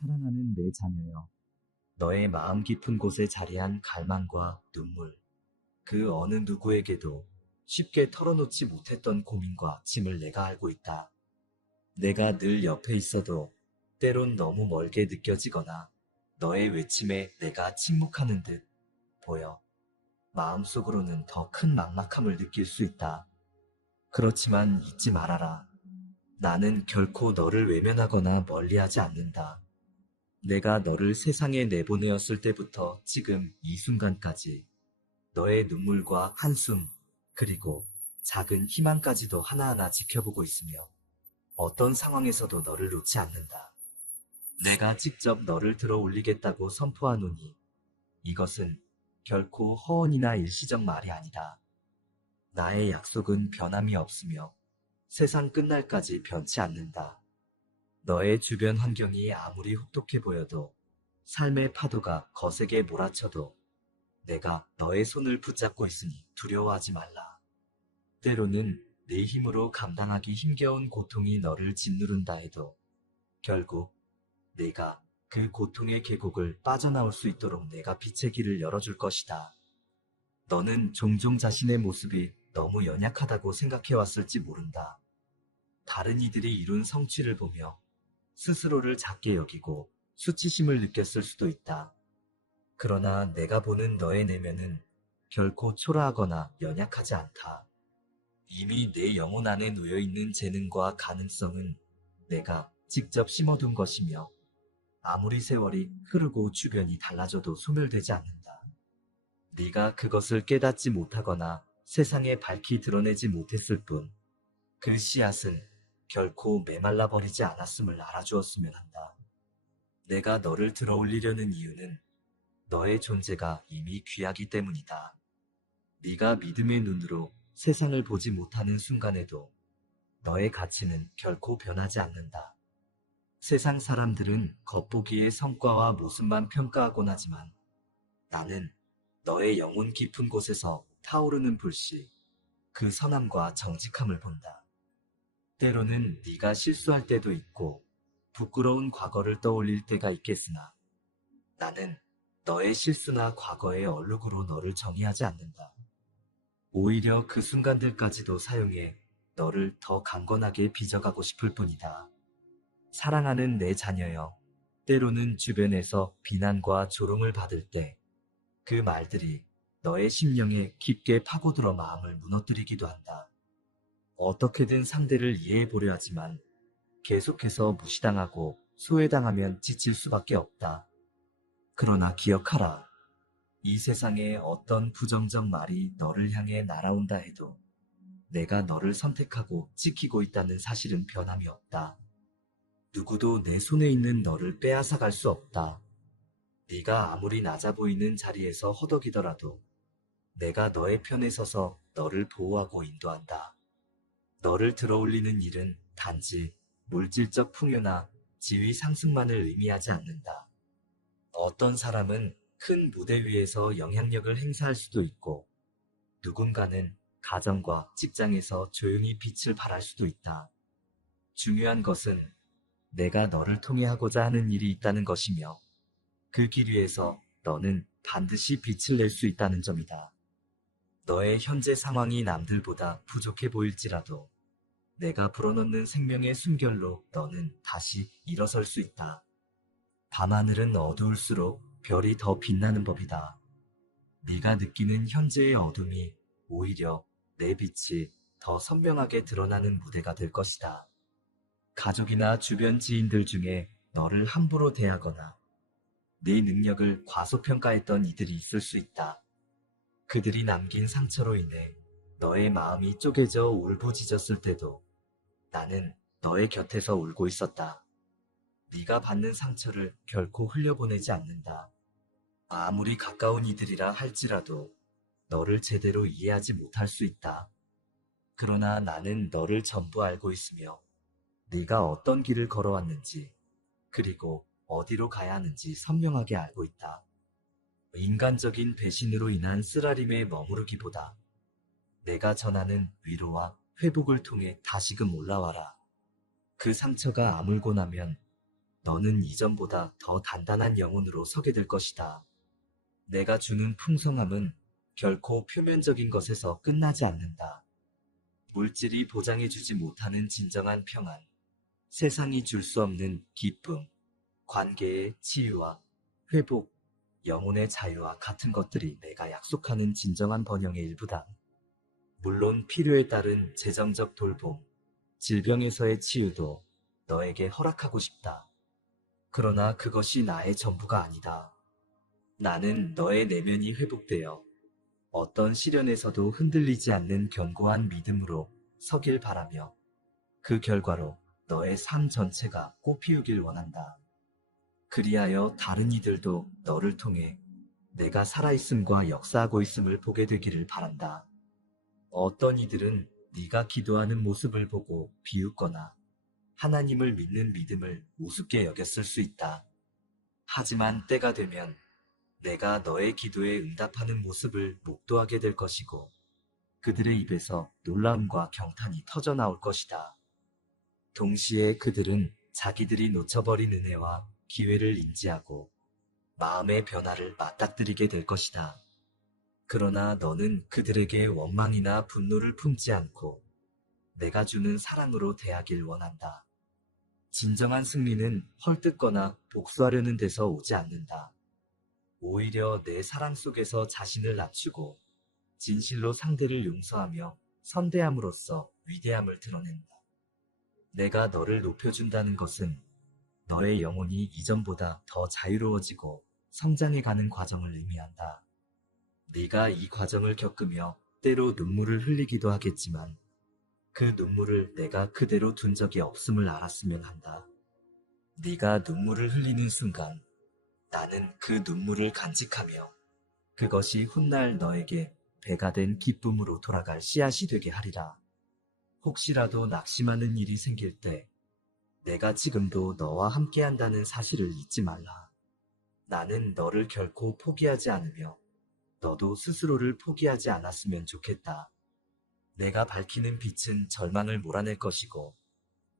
사랑하는 내 자녀여, 너의 마음 깊은 곳에 자리한 갈망과 눈물, 그 어느 누구에게도 쉽게 털어놓지 못했던 고민과 짐을 내가 알고 있다. 내가 늘 옆에 있어도 때론 너무 멀게 느껴지거나 너의 외침에 내가 침묵하는 듯 보여. 마음속으로는 더 큰 막막함을 느낄 수 있다. 그렇지만 잊지 말아라. 나는 결코 너를 외면하거나 멀리하지 않는다. 내가 너를 세상에 내보내었을 때부터 지금 이 순간까지 너의 눈물과 한숨, 그리고 작은 희망까지도 하나하나 지켜보고 있으며 어떤 상황에서도 너를 놓지 않는다. 내가 직접 너를 들어 올리겠다고 선포하노니 이것은 결코 허언이나 일시적 말이 아니다. 나의 약속은 변함이 없으며 세상 끝날까지 변치 않는다. 너의 주변 환경이 아무리 혹독해 보여도 삶의 파도가 거세게 몰아쳐도 내가 너의 손을 붙잡고 있으니 두려워하지 말라. 때로는 내 힘으로 감당하기 힘겨운 고통이 너를 짓누른다 해도 결국 내가 그 고통의 계곡을 빠져나올 수 있도록 내가 빛의 길을 열어줄 것이다. 너는 종종 자신의 모습이 너무 연약하다고 생각해왔을지 모른다. 다른 이들이 이룬 성취를 보며 스스로를 작게 여기고 수치심을 느꼈을 수도 있다. 그러나 내가 보는 너의 내면은 결코 초라하거나 연약하지 않다. 이미 내 영혼 안에 놓여있는 재능과 가능성은 내가 직접 심어둔 것이며 아무리 세월이 흐르고 주변이 달라져도 소멸되지 않는다. 네가 그것을 깨닫지 못하거나 세상에 밝히 드러내지 못했을 뿐, 그 씨앗은 결코 메말라 버리지 않았음을 알아주었으면 한다. 내가 너를 들어 올리려는 이유는 너의 존재가 이미 귀하기 때문이다. 네가 믿음의 눈으로 세상을 보지 못하는 순간에도 너의 가치는 결코 변하지 않는다. 세상 사람들은 겉보기의 성과와 모습만 평가하곤 하지만 나는 너의 영혼 깊은 곳에서 타오르는 불씨, 그 선함과 정직함을 본다. 때로는 네가 실수할 때도 있고 부끄러운 과거를 떠올릴 때가 있겠으나 나는 너의 실수나 과거의 얼룩으로 너를 정의하지 않는다. 오히려 그 순간들까지도 사용해 너를 더 강건하게 빚어가고 싶을 뿐이다. 사랑하는 내 자녀여, 때로는 주변에서 비난과 조롱을 받을 때 그 말들이 너의 심령에 깊게 파고들어 마음을 무너뜨리기도 한다. 어떻게든 상대를 이해해보려 하지만 계속해서 무시당하고 소외당하면 지칠 수밖에 없다. 그러나 기억하라. 이 세상에 어떤 부정적 말이 너를 향해 날아온다 해도 내가 너를 선택하고 지키고 있다는 사실은 변함이 없다. 누구도 내 손에 있는 너를 빼앗아갈 수 없다. 네가 아무리 낮아 보이는 자리에서 허덕이더라도 내가 너의 편에 서서 너를 보호하고 인도한다. 너를 들어 올리는 일은 단지 물질적 풍요나 지위 상승만을 의미하지 않는다. 어떤 사람은 큰 무대 위에서 영향력을 행사할 수도 있고 누군가는 가정과 직장에서 조용히 빛을 발할 수도 있다. 중요한 것은 내가 너를 통해 하고자 하는 일이 있다는 것이며 그 길 위에서 너는 반드시 빛을 낼 수 있다는 점이다. 너의 현재 상황이 남들보다 부족해 보일지라도 내가 불어넣는 생명의 숨결로 너는 다시 일어설 수 있다. 밤하늘은 어두울수록 별이 더 빛나는 법이다. 네가 느끼는 현재의 어둠이 오히려 내 빛이 더 선명하게 드러나는 무대가 될 것이다. 가족이나 주변 지인들 중에 너를 함부로 대하거나 네 능력을 과소평가했던 이들이 있을 수 있다. 그들이 남긴 상처로 인해 너의 마음이 쪼개져 울부짖었을 때도 나는 너의 곁에서 울고 있었다. 네가 받는 상처를 결코 흘려보내지 않는다. 아무리 가까운 이들이라 할지라도 너를 제대로 이해하지 못할 수 있다. 그러나 나는 너를 전부 알고 있으며 네가 어떤 길을 걸어왔는지 그리고 어디로 가야 하는지 선명하게 알고 있다. 인간적인 배신으로 인한 쓰라림에 머무르기보다 내가 전하는 위로와 회복을 통해 다시금 올라와라. 그 상처가 아물고 나면 너는 이전보다 더 단단한 영혼으로 서게 될 것이다. 내가 주는 풍성함은 결코 표면적인 것에서 끝나지 않는다. 물질이 보장해주지 못하는 진정한 평안, 세상이 줄 수 없는 기쁨, 관계의 치유와 회복, 영혼의 자유와 같은 것들이 내가 약속하는 진정한 번영의 일부다. 물론 필요에 따른 재정적 돌봄, 질병에서의 치유도 너에게 허락하고 싶다. 그러나 그것이 나의 전부가 아니다. 나는 너의 내면이 회복되어 어떤 시련에서도 흔들리지 않는 견고한 믿음으로 서길 바라며 그 결과로 너의 삶 전체가 꽃피우길 원한다. 그리하여 다른 이들도 너를 통해 내가 살아있음과 역사하고 있음을 보게 되기를 바란다. 어떤 이들은 네가 기도하는 모습을 보고 비웃거나 하나님을 믿는 믿음을 우습게 여겼을 수 있다. 하지만 때가 되면 내가 너의 기도에 응답하는 모습을 목도하게 될 것이고 그들의 입에서 놀라움과 경탄이 터져 나올 것이다. 동시에 그들은 자기들이 놓쳐버린 은혜와 기회를 인지하고 마음의 변화를 맞닥뜨리게 될 것이다. 그러나 너는 그들에게 원망이나 분노를 품지 않고 내가 주는 사랑으로 대하길 원한다. 진정한 승리는 헐뜯거나 복수하려는 데서 오지 않는다. 오히려 내 사랑 속에서 자신을 낮추고 진실로 상대를 용서하며 선대함으로써 위대함을 드러낸다. 내가 너를 높여준다는 것은 너의 영혼이 이전보다 더 자유로워지고 성장해가는 과정을 의미한다. 네가 이 과정을 겪으며 때로 눈물을 흘리기도 하겠지만 그 눈물을 내가 그대로 둔 적이 없음을 알았으면 한다. 네가 눈물을 흘리는 순간 나는 그 눈물을 간직하며 그것이 훗날 너에게 배가 된 기쁨으로 돌아갈 씨앗이 되게 하리라. 혹시라도 낙심하는 일이 생길 때 내가 지금도 너와 함께한다는 사실을 잊지 말라. 나는 너를 결코 포기하지 않으며 너도 스스로를 포기하지 않았으면 좋겠다. 내가 밝히는 빛은 절망을 몰아낼 것이고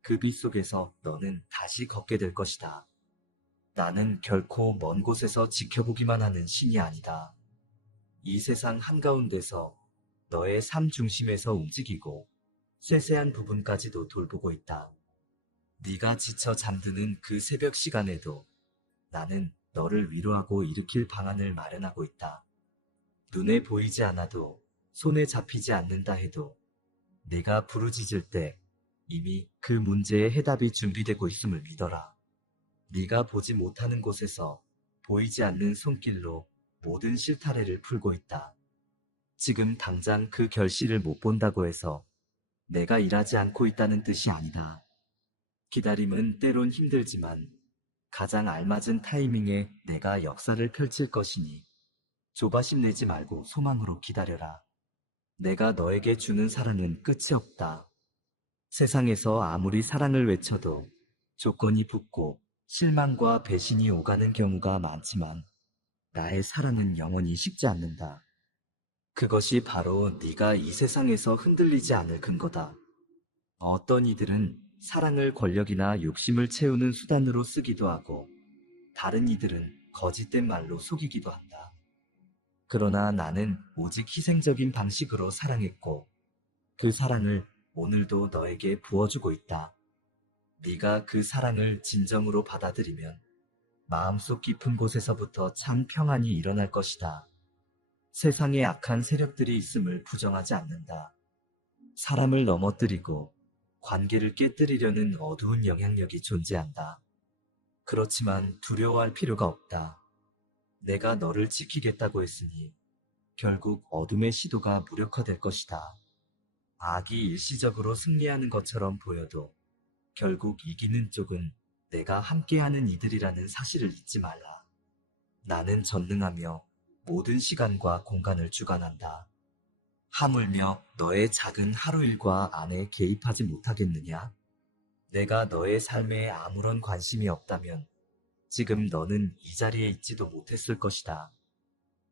그 빛 속에서 너는 다시 걷게 될 것이다. 나는 결코 먼 곳에서 지켜보기만 하는 신이 아니다. 이 세상 한가운데서 너의 삶 중심에서 움직이고 세세한 부분까지도 돌보고 있다. 네가 지쳐 잠드는 그 새벽 시간에도 나는 너를 위로하고 일으킬 방안을 마련하고 있다. 눈에 보이지 않아도 손에 잡히지 않는다 해도 내가 부르짖을 때 이미 그 문제의 해답이 준비되고 있음을 믿어라. 네가 보지 못하는 곳에서 보이지 않는 손길로 모든 실타래를 풀고 있다. 지금 당장 그 결실을 못 본다고 해서 내가 일하지 않고 있다는 뜻이 아니다. 기다림은 때론 힘들지만 가장 알맞은 타이밍에 내가 역사를 펼칠 것이니 조바심 내지 말고 소망으로 기다려라. 내가 너에게 주는 사랑은 끝이 없다. 세상에서 아무리 사랑을 외쳐도 조건이 붙고 실망과 배신이 오가는 경우가 많지만 나의 사랑은 영원히 식지 않는다. 그것이 바로 네가 이 세상에서 흔들리지 않을 근거다. 어떤 이들은 사랑을 권력이나 욕심을 채우는 수단으로 쓰기도 하고 다른 이들은 거짓된 말로 속이기도 한다. 그러나 나는 오직 희생적인 방식으로 사랑했고 그 사랑을 오늘도 너에게 부어주고 있다. 네가 그 사랑을 진정으로 받아들이면 마음속 깊은 곳에서부터 참 평안이 일어날 것이다. 세상에 악한 세력들이 있음을 부정하지 않는다. 사람을 넘어뜨리고 관계를 깨뜨리려는 어두운 영향력이 존재한다. 그렇지만 두려워할 필요가 없다. 내가 너를 지키겠다고 했으니 결국 어둠의 시도가 무력화될 것이다. 악이 일시적으로 승리하는 것처럼 보여도 결국 이기는 쪽은 내가 함께하는 이들이라는 사실을 잊지 말라. 나는 전능하며 모든 시간과 공간을 주관한다. 하물며 너의 작은 하루 일과 안에 개입하지 못하겠느냐? 내가 너의 삶에 아무런 관심이 없다면 지금 너는 이 자리에 있지도 못했을 것이다.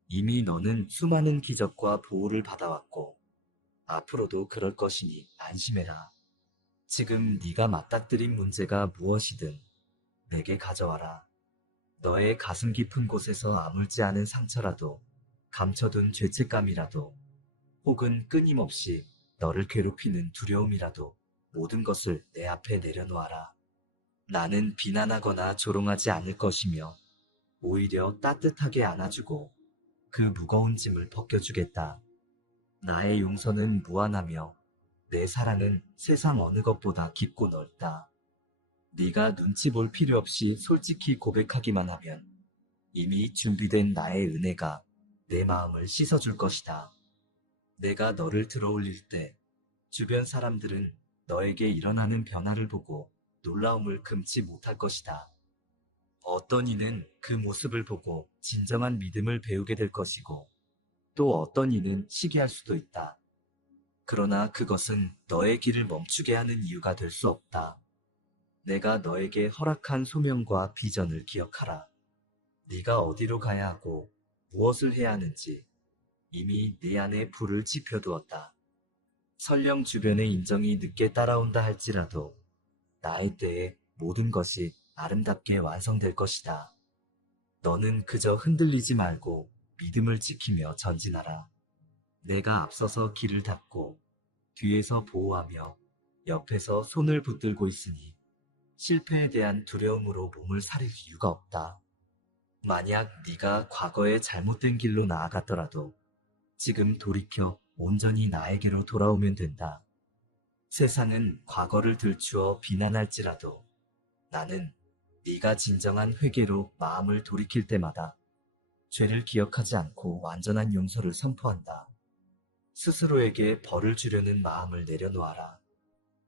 이미 너는 수많은 기적과 보호를 받아왔고 앞으로도 그럴 것이니 안심해라. 지금 네가 맞닥뜨린 문제가 무엇이든 내게 가져와라. 너의 가슴 깊은 곳에서 아물지 않은 상처라도, 감춰둔 죄책감이라도, 혹은 끊임없이 너를 괴롭히는 두려움이라도 모든 것을 내 앞에 내려놓아라. 나는 비난하거나 조롱하지 않을 것이며 오히려 따뜻하게 안아주고 그 무거운 짐을 벗겨주겠다. 나의 용서는 무한하며 내 사랑은 세상 어느 것보다 깊고 넓다. 네가 눈치 볼 필요 없이 솔직히 고백하기만 하면 이미 준비된 나의 은혜가 내 마음을 씻어줄 것이다. 내가 너를 들어올릴 때 주변 사람들은 너에게 일어나는 변화를 보고 놀라움을 금치 못할 것이다. 어떤 이는 그 모습을 보고 진정한 믿음을 배우게 될 것이고 또 어떤 이는 시기할 수도 있다. 그러나 그것은 너의 길을 멈추게 하는 이유가 될 수 없다. 내가 너에게 허락한 소명과 비전을 기억하라. 네가 어디로 가야 하고 무엇을 해야 하는지 이미 네 안에 불을 지펴두었다. 설령 주변의 인정이 늦게 따라온다 할지라도 나의 때에 모든 것이 아름답게 완성될 것이다. 너는 그저 흔들리지 말고 믿음을 지키며 전진하라. 내가 앞서서 길을 닦고 뒤에서 보호하며 옆에서 손을 붙들고 있으니 실패에 대한 두려움으로 몸을 사릴 이유가 없다. 만약 네가 과거에 잘못된 길로 나아갔더라도 지금 돌이켜 온전히 나에게로 돌아오면 된다. 세상은 과거를 들추어 비난할지라도 나는 네가 진정한 회개로 마음을 돌이킬 때마다 죄를 기억하지 않고 완전한 용서를 선포한다. 스스로에게 벌을 주려는 마음을 내려놓아라.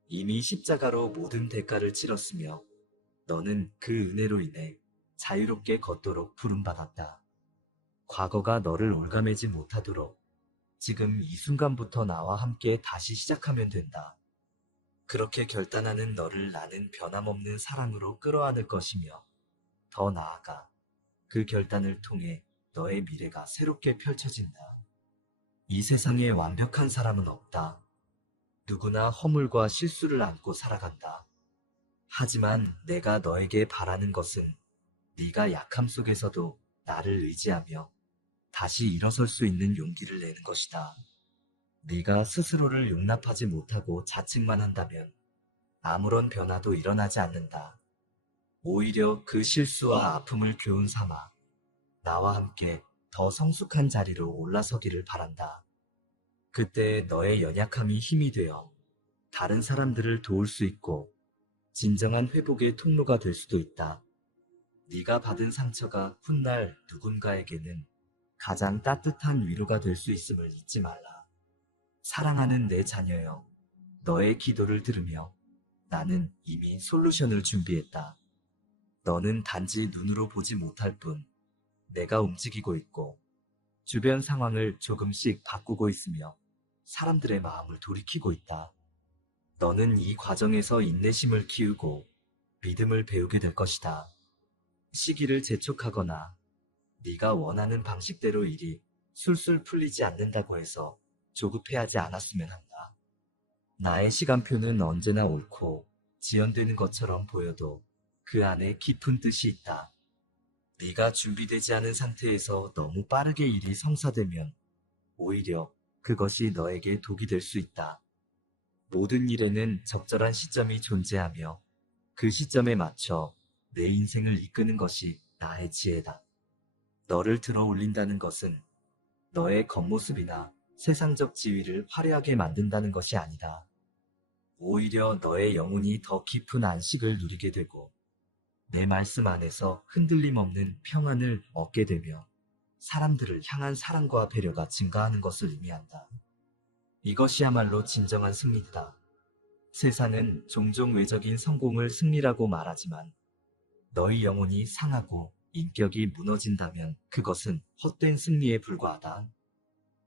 이미 십자가로 모든 대가를 치렀으며 너는 그 은혜로 인해 자유롭게 걷도록 부름받았다. 과거가 너를 올가매지 못하도록 지금 이 순간부터 나와 함께 다시 시작하면 된다. 그렇게 결단하는 너를 나는 변함없는 사랑으로 끌어안을 것이며 더 나아가 그 결단을 통해 너의 미래가 새롭게 펼쳐진다. 이 세상에 완벽한 사람은 없다. 누구나 허물과 실수를 안고 살아간다. 하지만 내가 너에게 바라는 것은 네가 약함 속에서도 나를 의지하며 다시 일어설 수 있는 용기를 내는 것이다. 네가 스스로를 용납하지 못하고 자책만 한다면 아무런 변화도 일어나지 않는다. 오히려 그 실수와 아픔을 교훈 삼아 나와 함께 더 성숙한 자리로 올라서기를 바란다. 그때 너의 연약함이 힘이 되어 다른 사람들을 도울 수 있고 진정한 회복의 통로가 될 수도 있다. 네가 받은 상처가 훗날 누군가에게는 가장 따뜻한 위로가 될 수 있음을 잊지 말라. 사랑하는 내 자녀여, 너의 기도를 들으며 나는 이미 솔루션을 준비했다. 너는 단지 눈으로 보지 못할 뿐 내가 움직이고 있고 주변 상황을 조금씩 바꾸고 있으며 사람들의 마음을 돌이키고 있다. 너는 이 과정에서 인내심을 키우고 믿음을 배우게 될 것이다. 시기를 재촉하거나 네가 원하는 방식대로 일이 술술 풀리지 않는다고 해서 조급해하지 않았으면 한다. 나의 시간표는 언제나 옳고 지연되는 것처럼 보여도 그 안에 깊은 뜻이 있다. 네가 준비되지 않은 상태에서 너무 빠르게 일이 성사되면 오히려 그것이 너에게 독이 될 수 있다. 모든 일에는 적절한 시점이 존재하며 그 시점에 맞춰 내 인생을 이끄는 것이 나의 지혜다. 너를 들어 올린다는 것은 너의 겉모습이나 세상적 지위를 화려하게 만든다는 것이 아니다. 오히려 너의 영혼이 더 깊은 안식을 누리게 되고 내 말씀 안에서 흔들림 없는 평안을 얻게 되며 사람들을 향한 사랑과 배려가 증가하는 것을 의미한다. 이것이야말로 진정한 승리다. 세상은 종종 외적인 성공을 승리라고 말하지만 너희 영혼이 상하고 인격이 무너진다면 그것은 헛된 승리에 불과하다.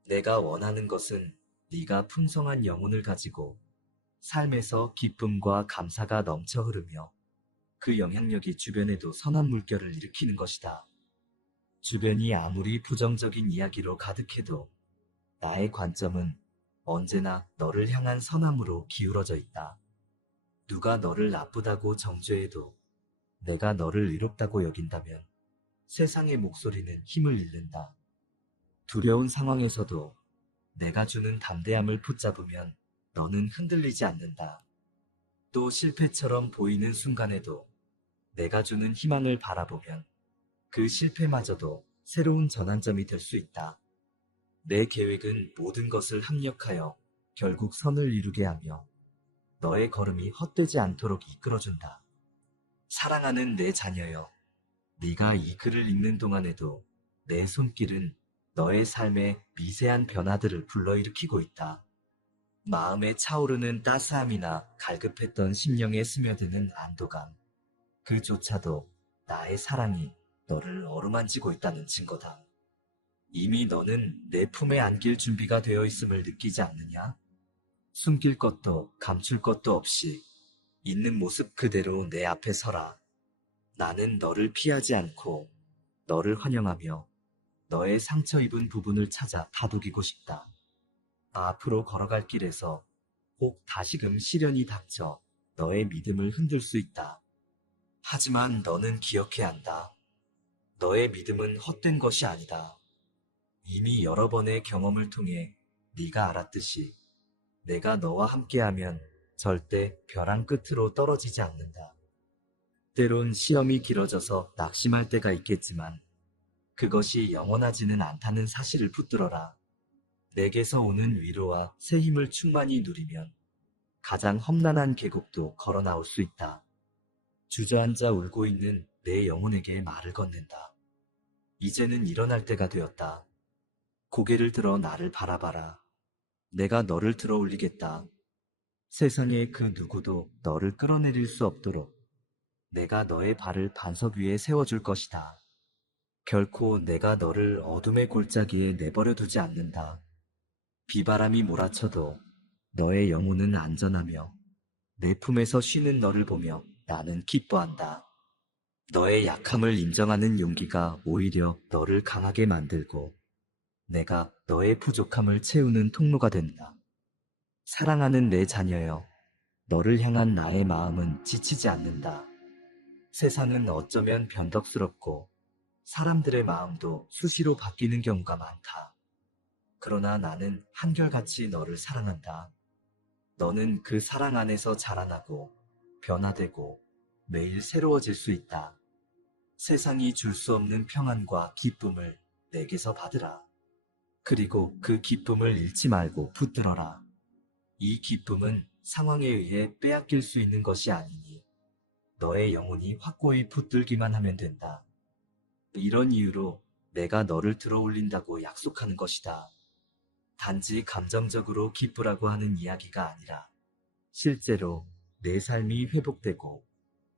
내가 원하는 것은 네가 풍성한 영혼을 가지고 삶에서 기쁨과 감사가 넘쳐 흐르며 그 영향력이 주변에도 선한 물결을 일으키는 것이다. 주변이 아무리 부정적인 이야기로 가득해도 나의 관점은 언제나 너를 향한 선함으로 기울어져 있다. 누가 너를 나쁘다고 정죄해도 내가 너를 의롭다고 여긴다면 세상의 목소리는 힘을 잃는다. 두려운 상황에서도 내가 주는 담대함을 붙잡으면 너는 흔들리지 않는다. 또 실패처럼 보이는 순간에도 내가 주는 희망을 바라보면 그 실패마저도 새로운 전환점이 될 수 있다. 내 계획은 모든 것을 합력하여 결국 선을 이루게 하며 너의 걸음이 헛되지 않도록 이끌어준다. 사랑하는 내 자녀여, 네가 이 글을 읽는 동안에도 내 손길은 너의 삶의 미세한 변화들을 불러일으키고 있다. 마음에 차오르는 따스함이나 갈급했던 심령에 스며드는 안도감, 그조차도 나의 사랑이 너를 어루만지고 있다는 증거다. 이미 너는 내 품에 안길 준비가 되어 있음을 느끼지 않느냐? 숨길 것도 감출 것도 없이 있는 모습 그대로 내 앞에 서라. 나는 너를 피하지 않고 너를 환영하며 너의 상처 입은 부분을 찾아 다독이고 싶다. 앞으로 걸어갈 길에서 혹 다시금 시련이 닥쳐 너의 믿음을 흔들 수 있다. 하지만 너는 기억해야 한다. 너의 믿음은 헛된 것이 아니다. 이미 여러 번의 경험을 통해 네가 알았듯이 내가 너와 함께하면 절대 벼랑 끝으로 떨어지지 않는다. 때론 시험이 길어져서 낙심할 때가 있겠지만 그것이 영원하지는 않다는 사실을 붙들어라. 내게서 오는 위로와 새 힘을 충만히 누리면 가장 험난한 계곡도 걸어 나올 수 있다. 주저앉아 울고 있는 내 영혼에게 말을 건넨다. 이제는 일어날 때가 되었다. 고개를 들어 나를 바라봐라. 내가 너를 들어 올리겠다. 세상의 그 누구도 너를 끌어내릴 수 없도록 내가 너의 발을 반석 위에 세워줄 것이다. 결코 내가 너를 어둠의 골짜기에 내버려 두지 않는다. 비바람이 몰아쳐도 너의 영혼은 안전하며 내 품에서 쉬는 너를 보며 나는 기뻐한다. 너의 약함을 인정하는 용기가 오히려 너를 강하게 만들고 내가 너의 부족함을 채우는 통로가 된다. 사랑하는 내 자녀여, 너를 향한 나의 마음은 지치지 않는다. 세상은 어쩌면 변덕스럽고 사람들의 마음도 수시로 바뀌는 경우가 많다. 그러나 나는 한결같이 너를 사랑한다. 너는 그 사랑 안에서 자라나고 변화되고 매일 새로워질 수 있다. 세상이 줄 수 없는 평안과 기쁨을 내게서 받으라. 그리고 그 기쁨을 잃지 말고 붙들어라. 이 기쁨은 상황에 의해 빼앗길 수 있는 것이 아니니 너의 영혼이 확고히 붙들기만 하면 된다. 이런 이유로 내가 너를 들어 올린다고 약속하는 것이다. 단지 감정적으로 기쁘라고 하는 이야기가 아니라 실제로 내 삶이 회복되고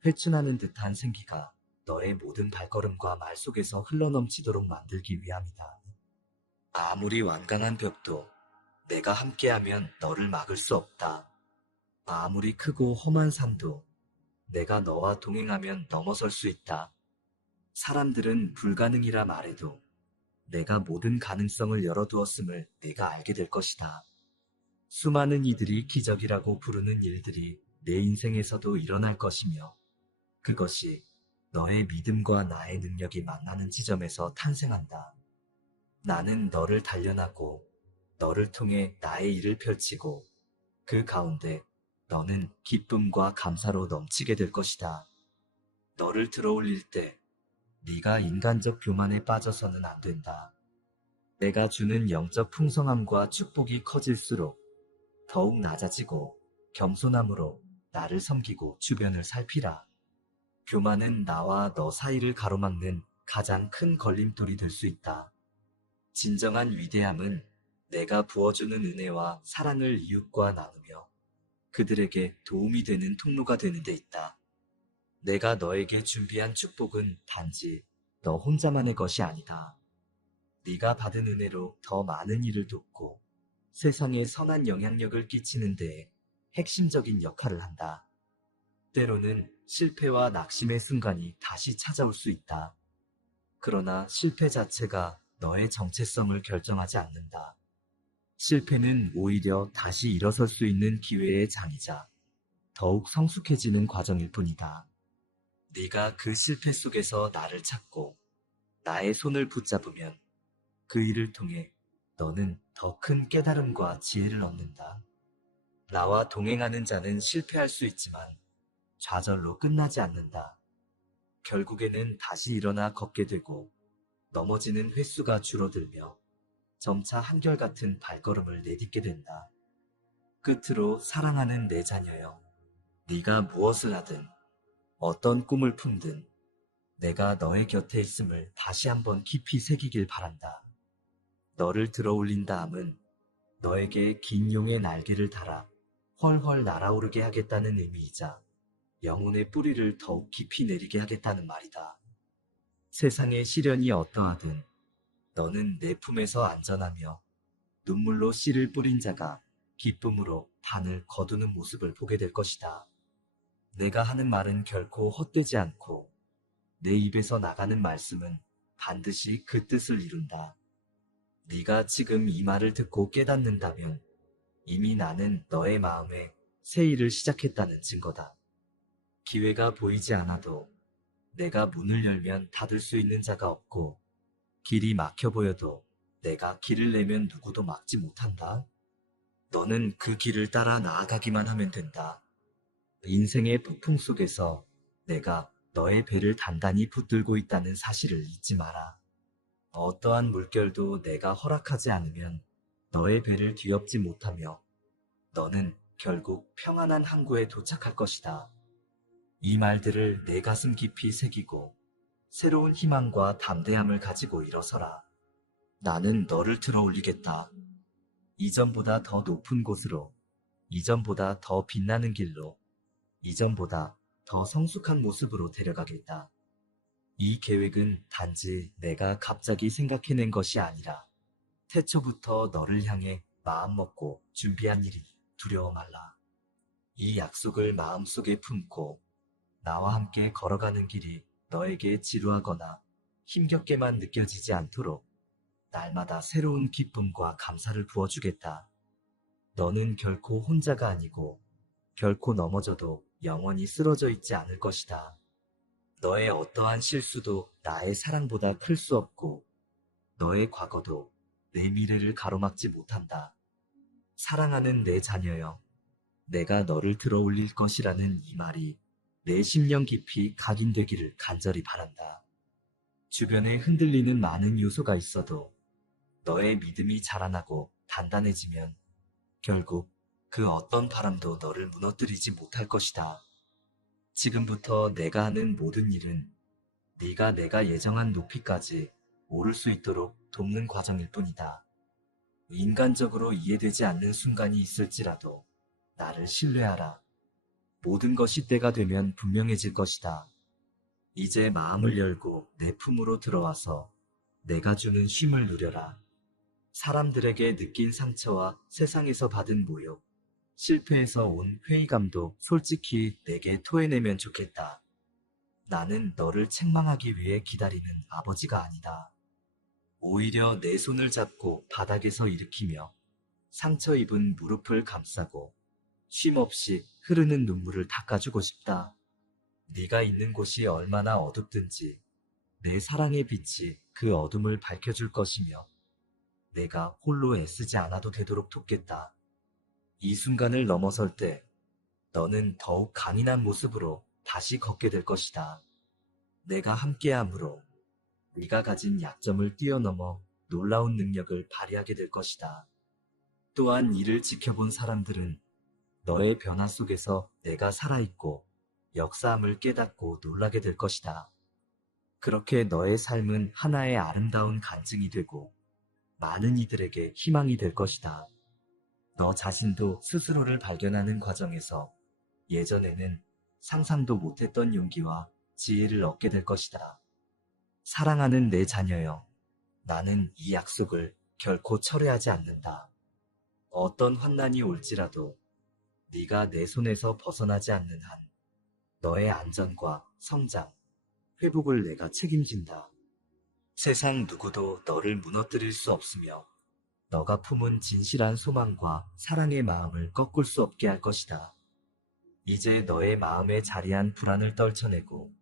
회춘하는 듯한 생기가 너의 모든 발걸음과 말 속에서 흘러넘치도록 만들기 위함이다. 아무리 완강한 벽도 내가 함께하면 너를 막을 수 없다. 아무리 크고 험한 산도 내가 너와 동행하면 넘어설 수 있다. 사람들은 불가능이라 말해도 내가 모든 가능성을 열어두었음을 내가 알게 될 것이다. 수많은 이들이 기적이라고 부르는 일들이 내 인생에서도 일어날 것이며 그것이 너의 믿음과 나의 능력이 만나는 지점에서 탄생한다. 나는 너를 단련하고 너를 통해 나의 일을 펼치고 그 가운데 너는 기쁨과 감사로 넘치게 될 것이다. 너를 들어 올릴 때 네가 인간적 교만에 빠져서는 안 된다. 내가 주는 영적 풍성함과 축복이 커질수록 더욱 낮아지고 겸손함으로 나를 섬기고 주변을 살피라. 교만은 나와 너 사이를 가로막는 가장 큰 걸림돌이 될 수 있다. 진정한 위대함은 내가 부어주는 은혜와 사랑을 이웃과 나누며 그들에게 도움이 되는 통로가 되는 데 있다. 내가 너에게 준비한 축복은 단지 너 혼자만의 것이 아니다. 네가 받은 은혜로 더 많은 일을 돕고 세상에 선한 영향력을 끼치는 데에 핵심적인 역할을 한다. 때로는 실패와 낙심의 순간이 다시 찾아올 수 있다. 그러나 실패 자체가 너의 정체성을 결정하지 않는다. 실패는 오히려 다시 일어설 수 있는 기회의 장이자 더욱 성숙해지는 과정일 뿐이다. 네가 그 실패 속에서 나를 찾고 나의 손을 붙잡으면 그 일을 통해 너는 더 큰 깨달음과 지혜를 얻는다. 나와 동행하는 자는 실패할 수 있지만 좌절로 끝나지 않는다. 결국에는 다시 일어나 걷게 되고 넘어지는 횟수가 줄어들며 점차 한결같은 발걸음을 내딛게 된다. 끝으로 사랑하는 내 자녀여, 네가 무엇을 하든 어떤 꿈을 품든 내가 너의 곁에 있음을 다시 한번 깊이 새기길 바란다. 너를 들어올린 다음은 너에게 긴 용의 날개를 달아 훨훨 날아오르게 하겠다는 의미이자 영혼의 뿌리를 더욱 깊이 내리게 하겠다는 말이다. 세상의 시련이 어떠하든 너는 내 품에서 안전하며 눈물로 씨를 뿌린 자가 기쁨으로 단을 거두는 모습을 보게 될 것이다. 내가 하는 말은 결코 헛되지 않고 내 입에서 나가는 말씀은 반드시 그 뜻을 이룬다. 네가 지금 이 말을 듣고 깨닫는다면 이미 나는 너의 마음에 새 일을 시작했다는 증거다. 기회가 보이지 않아도 내가 문을 열면 닫을 수 있는 자가 없고 길이 막혀 보여도 내가 길을 내면 누구도 막지 못한다. 너는 그 길을 따라 나아가기만 하면 된다. 인생의 폭풍 속에서 내가 너의 배를 단단히 붙들고 있다는 사실을 잊지 마라. 어떠한 물결도 내가 허락하지 않으면 너의 배를 뒤엎지 못하며 너는 결국 평안한 항구에 도착할 것이다. 이 말들을 내 가슴 깊이 새기고 새로운 희망과 담대함을 가지고 일어서라. 나는 너를 들어 올리겠다. 이전보다 더 높은 곳으로, 이전보다 더 빛나는 길로, 이전보다 더 성숙한 모습으로 데려가겠다. 이 계획은 단지 내가 갑자기 생각해낸 것이 아니라 태초부터 너를 향해 마음먹고 준비한 일이 두려워 말라. 이 약속을 마음속에 품고 나와 함께 걸어가는 길이 너에게 지루하거나 힘겹게만 느껴지지 않도록 날마다 새로운 기쁨과 감사를 부어주겠다. 너는 결코 혼자가 아니고 결코 넘어져도 영원히 쓰러져 있지 않을 것이다. 너의 어떠한 실수도 나의 사랑보다 클 수 없고 너의 과거도 내 미래를 가로막지 못한다. 사랑하는 내 자녀여, 내가 너를 들어 올릴 것이라는 이 말이 내 심령 깊이 각인되기를 간절히 바란다. 주변에 흔들리는 많은 요소가 있어도 너의 믿음이 자라나고 단단해지면 결국 그 어떤 바람도 너를 무너뜨리지 못할 것이다. 지금부터 내가 하는 모든 일은 네가 내가 예정한 높이까지 오를 수 있도록 돕는 과정일 뿐이다. 인간적으로 이해되지 않는 순간이 있을지라도 나를 신뢰하라. 모든 것이 때가 되면 분명해질 것이다. 이제 마음을 열고 내 품으로 들어와서 내가 주는 쉼을 누려라. 사람들에게 느낀 상처와 세상에서 받은 모욕, 실패에서 온 회의감도 솔직히 내게 토해내면 좋겠다. 나는 너를 책망하기 위해 기다리는 아버지가 아니다. 오히려 내 손을 잡고 바닥에서 일으키며 상처 입은 무릎을 감싸고 쉼없이 흐르는 눈물을 닦아주고 싶다. 네가 있는 곳이 얼마나 어둡든지 내 사랑의 빛이 그 어둠을 밝혀줄 것이며 내가 홀로 애쓰지 않아도 되도록 돕겠다. 이 순간을 넘어설 때 너는 더욱 강인한 모습으로 다시 걷게 될 것이다. 내가 함께함으로 네가 가진 약점을 뛰어넘어 놀라운 능력을 발휘하게 될 것이다. 또한 이를 지켜본 사람들은 너의 변화 속에서 내가 살아있고 역사함을 깨닫고 놀라게 될 것이다. 그렇게 너의 삶은 하나의 아름다운 간증이 되고 많은 이들에게 희망이 될 것이다. 너 자신도 스스로를 발견하는 과정에서 예전에는 상상도 못했던 용기와 지혜를 얻게 될 것이다. 사랑하는 내 자녀여, 나는 이 약속을 결코 철회하지 않는다. 어떤 환난이 올지라도 네가 내 손에서 벗어나지 않는 한 너의 안전과 성장, 회복을 내가 책임진다. 세상 누구도 너를 무너뜨릴 수 없으며 너가 품은 진실한 소망과 사랑의 마음을 꺾을 수 없게 할 것이다. 이제 너의 마음에 자리한 불안을 떨쳐내고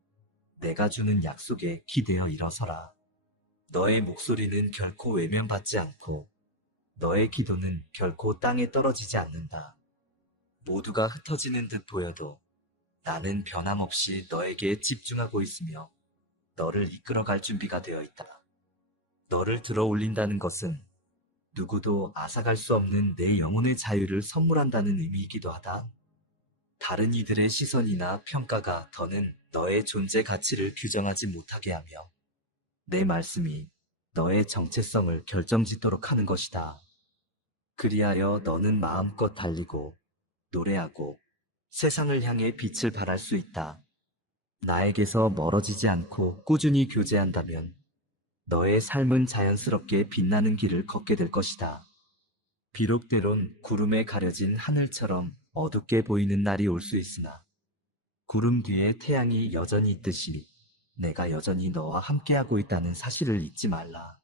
내가 주는 약속에 기대어 일어서라. 너의 목소리는 결코 외면받지 않고 너의 기도는 결코 땅에 떨어지지 않는다. 모두가 흩어지는 듯 보여도 나는 변함없이 너에게 집중하고 있으며 너를 이끌어갈 준비가 되어 있다. 너를 들어 올린다는 것은 누구도 앗아갈 수 없는 내 영혼의 자유를 선물한다는 의미이기도 하다. 다른 이들의 시선이나 평가가 더는 너의 존재 가치를 규정하지 못하게 하며 내 말씀이 너의 정체성을 결정짓도록 하는 것이다. 그리하여 너는 마음껏 달리고 노래하고 세상을 향해 빛을 발할 수 있다. 나에게서 멀어지지 않고 꾸준히 교제한다면 너의 삶은 자연스럽게 빛나는 길을 걷게 될 것이다. 비록 때론 구름에 가려진 하늘처럼 어둡게 보이는 날이 올 수 있으나 구름 뒤에 태양이 여전히 있듯이 내가 여전히 너와 함께하고 있다는 사실을 잊지 말라.